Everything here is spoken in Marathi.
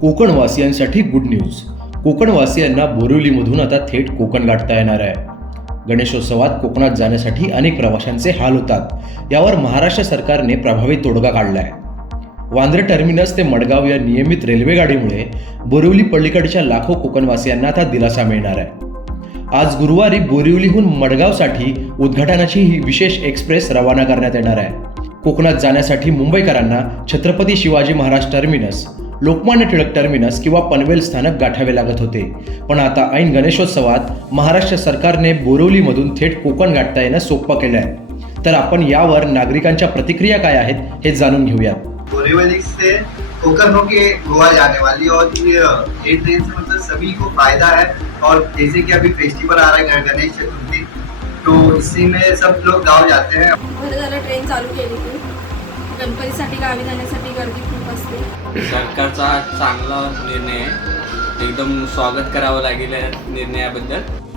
कोकणवासियांसाठी गुड न्यूज कोकणवासियांना बोरिवलीमधून आता थेट कोकण गाठता येणार आहे. गणेशोत्सवात कोकणात जाण्यासाठी अनेक प्रवाशांचे हाल होतात. यावर महाराष्ट्र सरकारने प्रभावी तोडगा काढला आहे वांद्रे टर्मिनस ते मडगाव या नियमित रेल्वेगाडीमुळे बोरिवली पलीकडच्या लाखो कोकणवासियांना आता दिलासा मिळणार आहे. आज गुरुवारी बोरिवलीहून मडगावसाठी उद्घाटनाची ही विशेष एक्सप्रेस रवाना करण्यात येणार आहे. कोकणात जाण्यासाठी मुंबईकरांना छत्रपती शिवाजी महाराज टर्मिनस लोकमान्य टिळक टर्मिनस किंवा पनवेल स्थानक गाठावे लागत होते. पण आता ऐन गणेशोत्सवात महाराष्ट्र सरकारने बोरिवलीमधून थेट कोकण गाठता येणं सोपं केलं आहे तर आपण यावर नागरिकांच्या प्रतिक्रिया काय आहेत हे जाणून बोरीवली से होके गोवा जाने वाली और ये ये ट्रेन से मतलब सभी को फायदा है। और जैसे कि अभी फेस्टिवल आ रहा है गण- गणेश चतुर्थी तो इसी में सब लोग गाँव जाते हैं। बरं झालं ट्रेन चालू केली ती. गणपतीसाठी गावी जाण्यासाठी गर्दी सरकारचा चांगला निर्णय आहे. एकदम स्वागत करावं लागेल निर्णयाबद्दल.